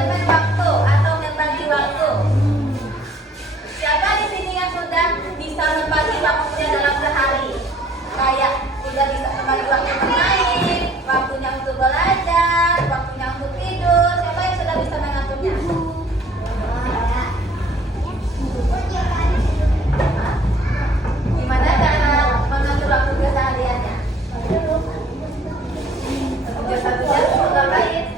manajemen waktu atau membagi waktu. Siapa di sini yang sudah bisa membagi waktunya dalam sehari? Kayak udah bisa membagi waktu bermain, waktunya untuk belajar, waktunya untuk tidur. Siapa yang sudah bisa mengaturnya? Gimana cara mengatur waktu kesehariannya? Kerja 1 jam untuk ngapain?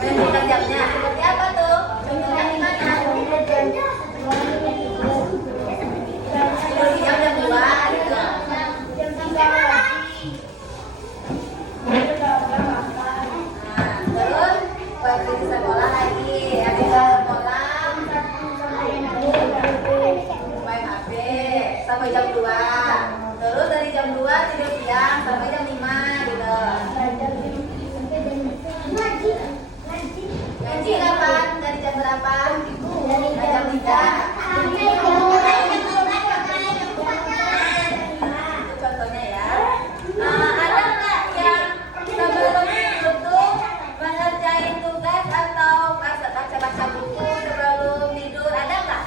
Menentukan jamnya. Seperti apa tuh? Contohnya gimana? Tidur siang jam 2 gitu. Terus pergi ke sekolah lagi. Habis sekolah main HP sampai jam 2. Terus dari jam 2 tidur siang sampai jam 5 gitu. Ngaji kapan? Dari jam berapa? Dari jam 3. Itu contohnya ya. Ada nggak yang sebelum tidur tuh mengerjain tugas atau baca-baca buku sebelum tidur? Ada nggak?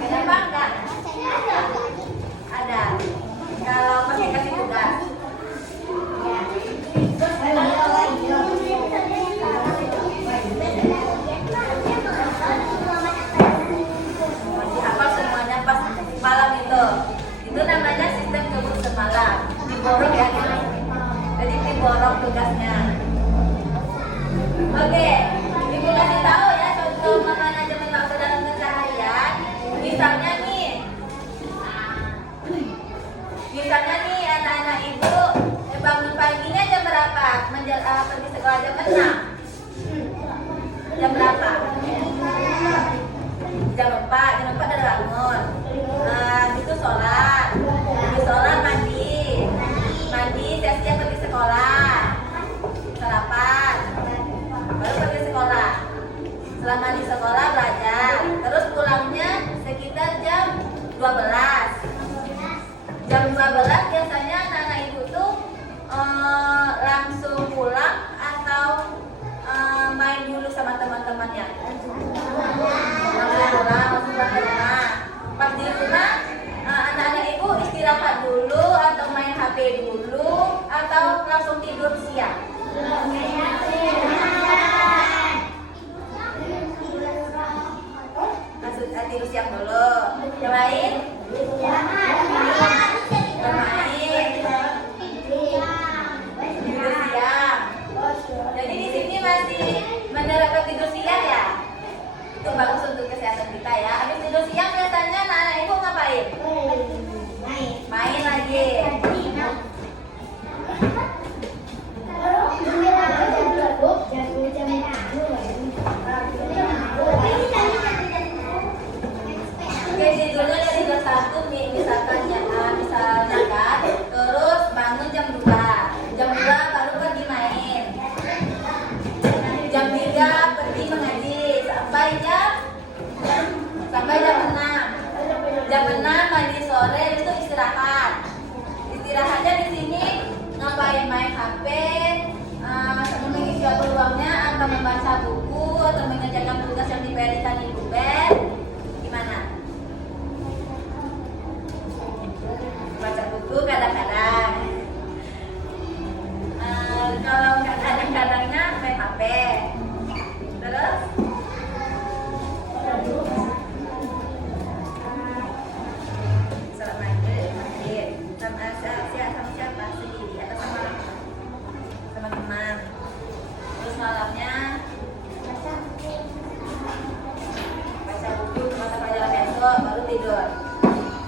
Kenapa enggak? Ada. Kalau masih kasih tugas. Apa semuanya pas malam itu namanya sistem kebut semalam, diborong ya, jadi diborong tugasnya. Oke, ibu kasih tahu ya contoh manajemen waktu dalam keseharian. Misalnya nih anak-anak ibu bangun paginya jam berapa? Pergi sekolah jam 6. Jam berapa? Jam 4 udah bangun. Itu sholat. Habis sholat mandi siap-siap pergi sekolah. Sarapan. Baru pergi sekolah. Selama di sekolah belajar. Terus pulangnya sekitar jam 12. Jam 12 biasanya anak-anak ibu tuh langsung pulang atau main dulu sama teman-temannya. Langsung pulang ke rumah. Pas di rumah anak-anak ibu istirahat dulu atau main HP dulu atau langsung tidur siang. Langsung tidur siang dulu. Yang lain? Bermain. Tidur siang. Jadi di sini masih menerapkan tidur siang ya. Itu bagus untuk kesehatan kita ya. Habis tidur siang biasanya anak-anak ibu ngapain? Main lagi. Oke, tidurnya dari jam 1 misalnya kan, terus bangun jam 2. Jam 2 baru pergi main. Jam 3 pergi mengaji sampai jam 6. Jam 6 mandi sore itu istirahat. Istirahatnya di sini ngapain? Main HP, mengisi waktu luangnya atau membaca buku atau mengerjakan tugas yang diberikan ibu Ben. Gimana? Baca buku kadang-kadang. Kalau kadang-kadangnya main HP. Terus? Sama siapa? Sendiri atau sama teman? Terus malamnya baca buku, mata pelajaran besok, baru tidur.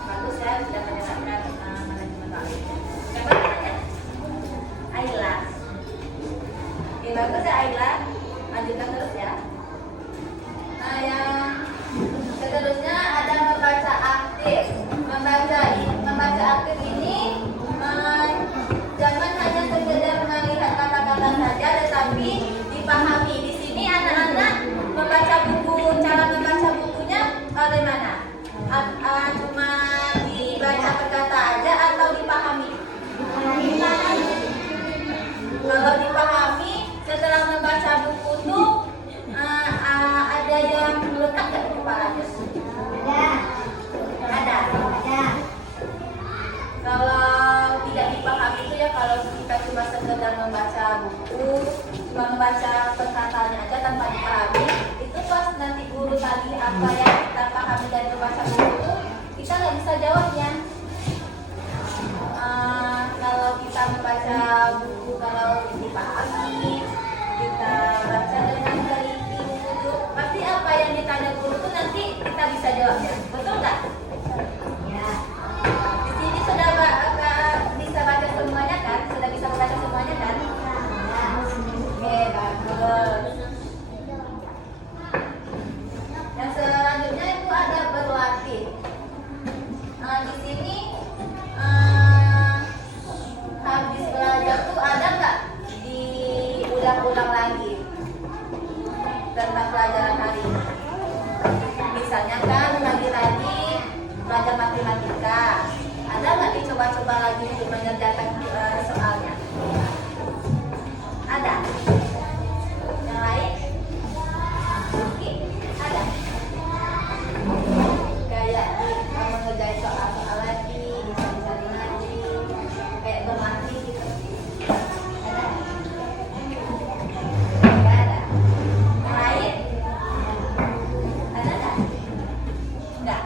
Bagus ya, sudah menerapkan manajemen waktu. Siapa namanya? Ayla. Oke, bagus ya Ayla. Lanjutkan terus ya. Nah, yang seterusnya ada membaca aktif. Membaca aktif ini jangan hanya sekedar melihat kata-kata saja, tetapi dipahami. Di sini anak-anak membaca buku, cara membaca bukunya bagaimana? Cuma dibaca per kata aja atau kalau kita cuma sekedar membaca buku, cuma membaca perkataannya aja tanpa dipahami, itu pas nanti guru tadi apa yang kita pahami dari membaca buku itu, kita nggak bisa jawabnya. Kalau kita membaca buku, kalau dipahami, kita baca dengan teliti, pasti apa yang ditanya guru itu nanti kita bisa jawabnya, betul nggak? Ya. Di sini sudah bisa baca semuanya kan? Sudah bisa membaca semuanya kan? Ya. Oke, bagus. Yang selanjutnya itu ada berlatih. Nah, di sini habis belajar tuh ada nggak diulang-ulang lagi tentang pelajaran hari ini? Misalnya kan lagi-lagi belajar matematika, ada nggak dicoba-coba lagi untuk mengerjakan soalnya? Ada? Yang lain? Oke, ada? Kayak mengerjain soal-soal lagi, bisa-bisa lagi, kayak berlatih gitu. Ada? Nggak ada? Yang lain? Ada nggak? Enggak.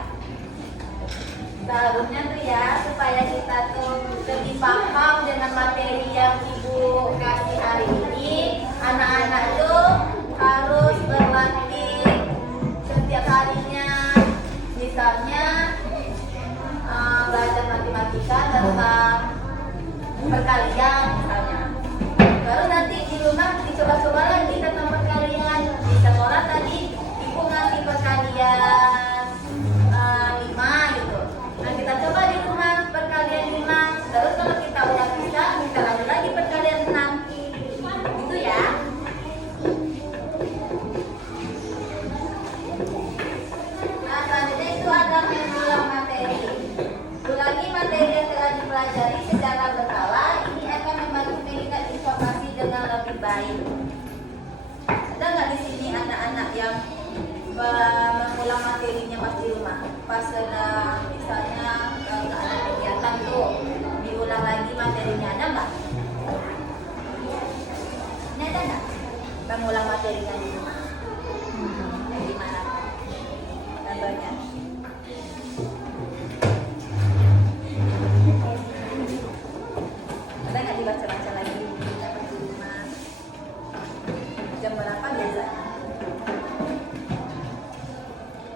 Seharusnya tuh ya, supaya kita tuh lebih paham dengan materi yang ibu kasih hari ini, anak-anak tuh harus berlatih setiap harinya. Misalnya belajar matematika tentang perkalian misalnya. Baru nanti di rumah dicoba-coba lagi tentang perkalian. Di sekolah tadi ibu ngasih perkalian 5 gitu. Nah kita coba di rumah perkalian 5. Terus kalau kita udah bisa, kita lanjut lagi perkalian 6. Gitu ya. Nah selanjutnya itu ada mengulang materi. Ulangi materi yang telah dipelajari secara berkala. Ini akan membantu mengingat informasi dengan lebih baik. Ada nggak di sini anak-anak yang mengulang materinya pas di rumah? Pas sedang misalnya nggak ada kegiatan tuh, diulang lagi materinya, ada nggak? Ini ada nggak? Mengulang materinya di rumah? Gimana? Contohnya? Ada nggak dibaca-baca lagi dapat di rumah? Jam berapa biasanya?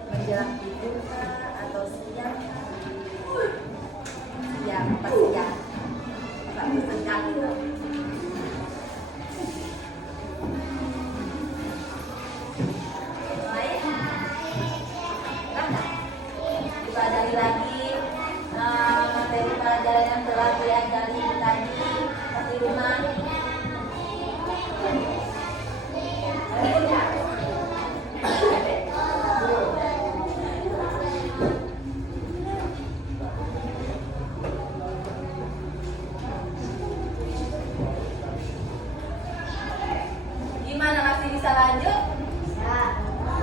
Menjelang tidur atau siang? Siang, pas siang. Waktu senggang gitu. Lain? Ada? Dipelajari lagi materi pelajaran yang telah diajari tadi pas di rumah. Gimana, masih bisa lanjut?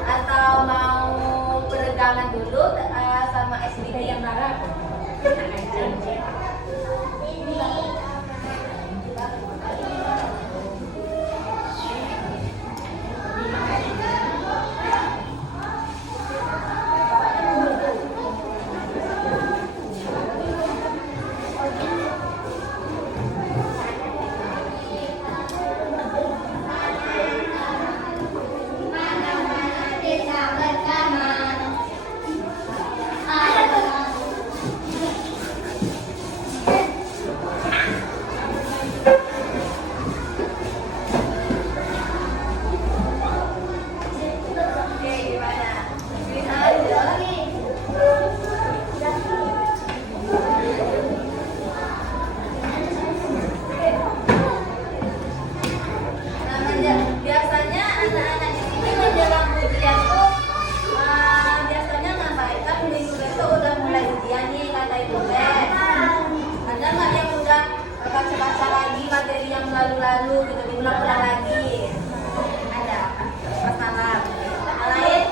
Atau mau peregangan dulu sama SBD yang barat? lalu-lalu gitu diulang-ulang lagi. Ada masalah lain?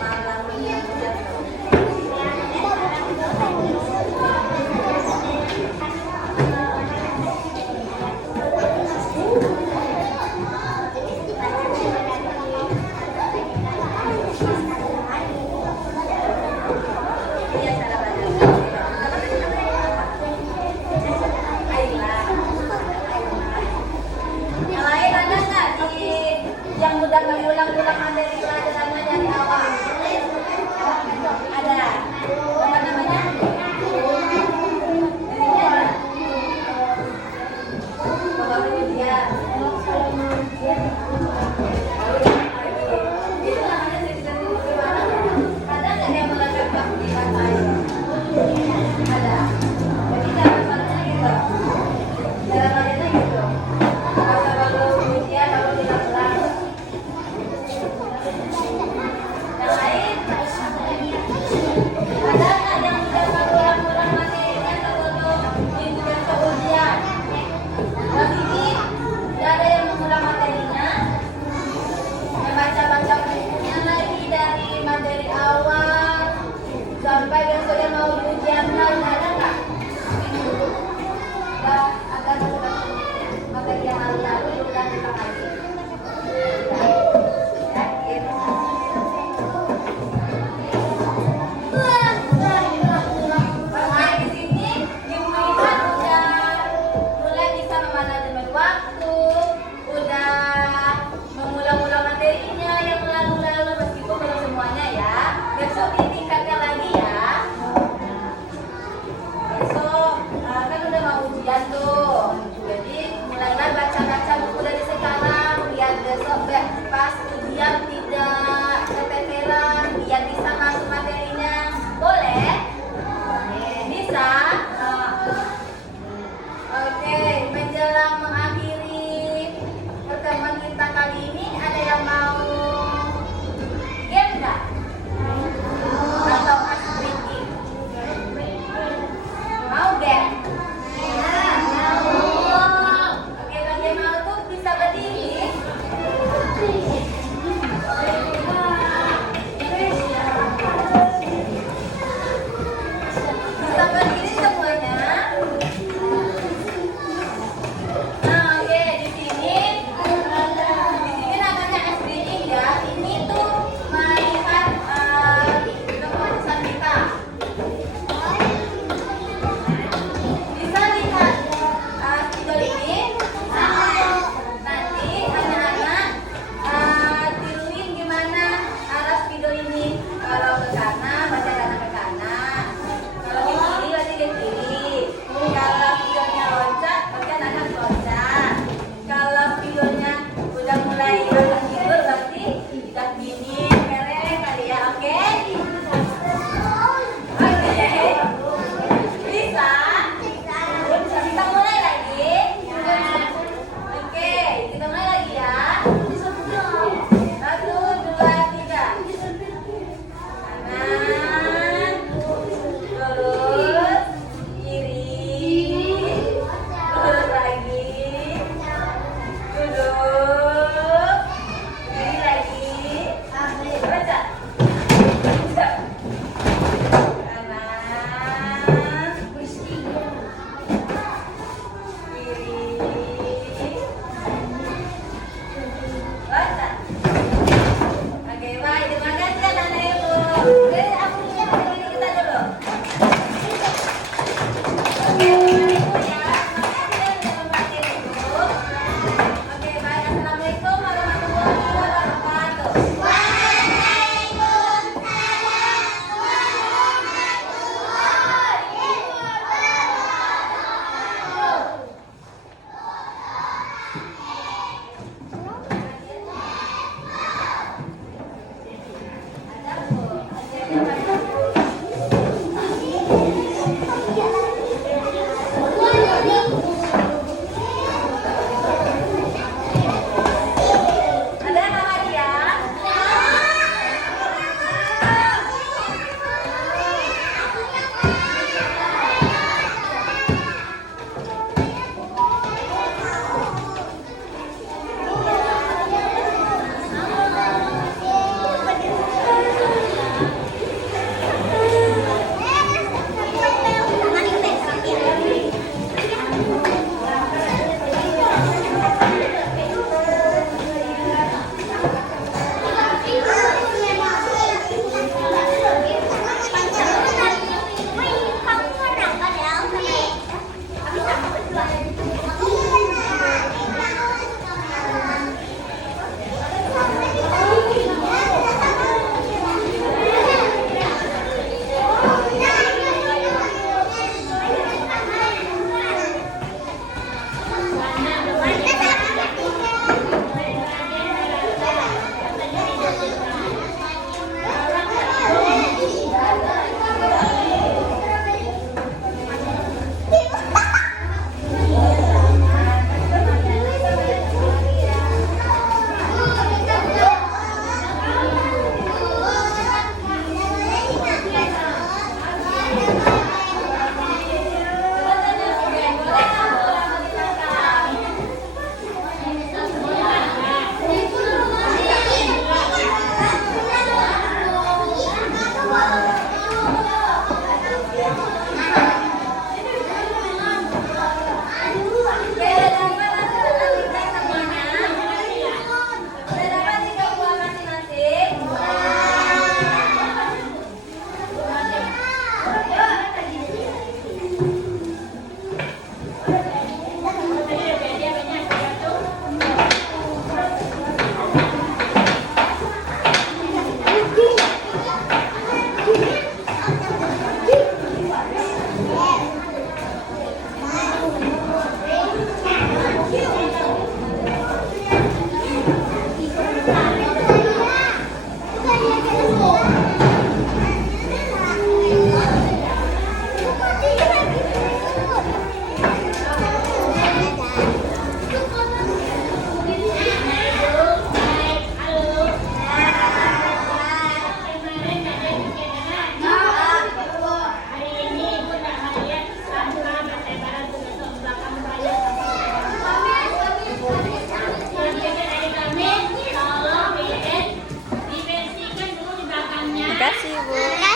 Malam yang Terima